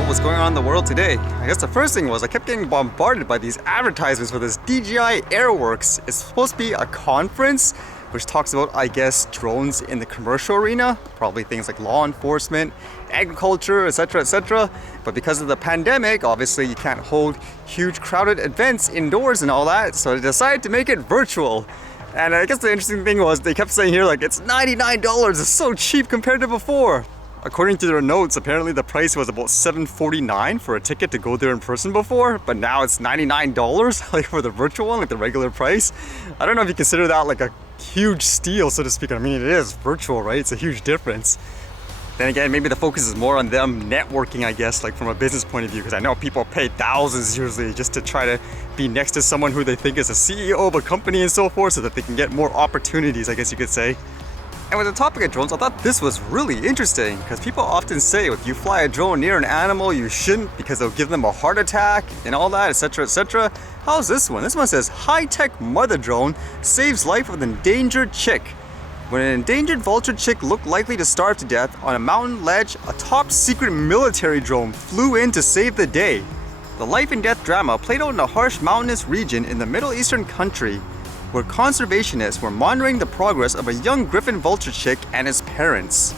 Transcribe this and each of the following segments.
what was going on in the world today. I guess the first thing was I kept getting bombarded by these advertisements for this DJI AirWorks. It's supposed to be a conference which talks about, I guess, drones in the commercial arena, probably things like law enforcement, agriculture, etc., etc. But because of the pandemic, obviously you can't hold huge crowded events indoors and all that, so they decided to make it virtual. And I guess the interesting thing was they kept saying here, like, it's $99, it's so cheap compared to before. According to their notes, apparently the price was about $7.49 for a ticket to go there in person before, but now it's $99 like for the virtual one, like the regular price. I don't know if you consider that like a huge steal, so to speak. I mean, it is virtual, right? It's a huge difference. Then again, maybe the focus is more on them networking, I guess, like from a business point of view, because I know people pay thousands usually just to try to be next to someone who they think is a CEO of a company and so forth, so that they can get more opportunities, I guess you could say. And with the topic of drones, I thought this was really interesting because people often say if you fly a drone near an animal, you shouldn't because it'll give them a heart attack and all that, etc., etc. How's this one? This one says, high-tech mother drone saves life of an endangered chick. When an endangered vulture chick looked likely to starve to death on a mountain ledge, a top-secret military drone flew in to save the day. The life and death drama played out in a harsh mountainous region in the Middle Eastern country, where conservationists were monitoring the progress of a young griffon vulture chick and his parents.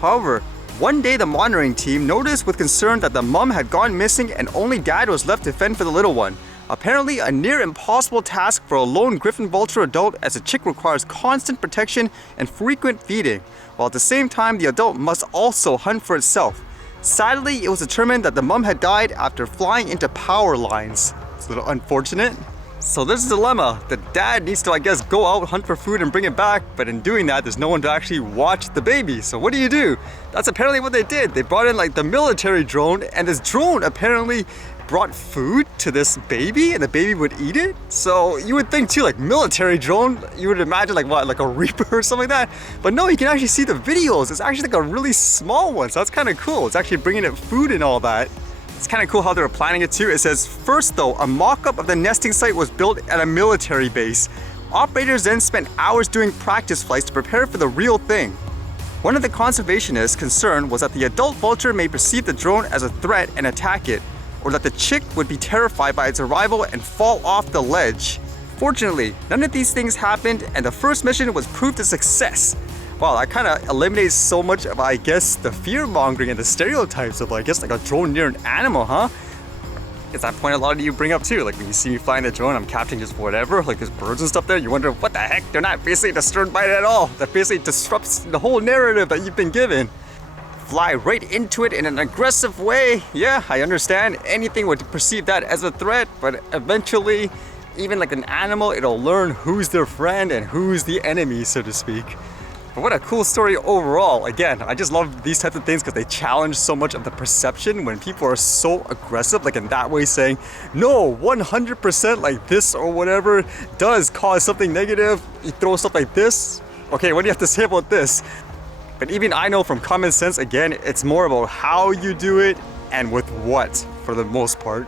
However, one day the monitoring team noticed with concern that the mom had gone missing and only dad was left to fend for the little one. Apparently a near impossible task for a lone griffon vulture adult, as the chick requires constant protection and frequent feeding, while at the same time the adult must also hunt for itself. Sadly, it was determined that the mom had died after flying into power lines. It's a little unfortunate. So there's a dilemma. The dad needs to, I guess, go out, hunt for food and bring it back, but in doing that, there's no one to actually watch the baby. So what do? That's apparently what they did. They brought in like the military drone, and this drone apparently brought food to this baby and the baby would eat it. So you would think too, like military drone, you would imagine like what, like a Reaper or something like that. But no, you can actually see the videos. It's actually like a really small one. So that's kind of cool. It's actually bringing it food and all that. It's kind of cool how they were planning it too. It says, first though, a mock-up of the nesting site was built at a military base. Operators then spent hours doing practice flights to prepare for the real thing. One of the conservationists' concern was that the adult vulture may perceive the drone as a threat and attack it, or that the chick would be terrified by its arrival and fall off the ledge. Fortunately, none of these things happened, and the first mission was proved a success. Wow, that kind of eliminates so much of, I guess, the fear-mongering and the stereotypes of, I guess, like a drone near an animal, huh? It's that point a lot of you bring up too. Like when you see me flying the drone, I'm capturing just whatever, like there's birds and stuff there, you wonder, what the heck? They're not basically disturbed by it at all. That basically disrupts the whole narrative that you've been given. Fly right into it in an aggressive way. Yeah, I understand. Anything would perceive that as a threat, but eventually, even like an animal, it'll learn who's their friend and who's the enemy, so to speak. But what a cool story overall. Again, I just love these types of things because they challenge so much of the perception when people are so aggressive, like in that way saying, no, 100% like this or whatever does cause something negative. You throw stuff like this. Okay, what do you have to say about this? But even I know from common sense, again, it's more about how you do it and with what for the most part.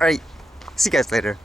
Alright, see you guys later.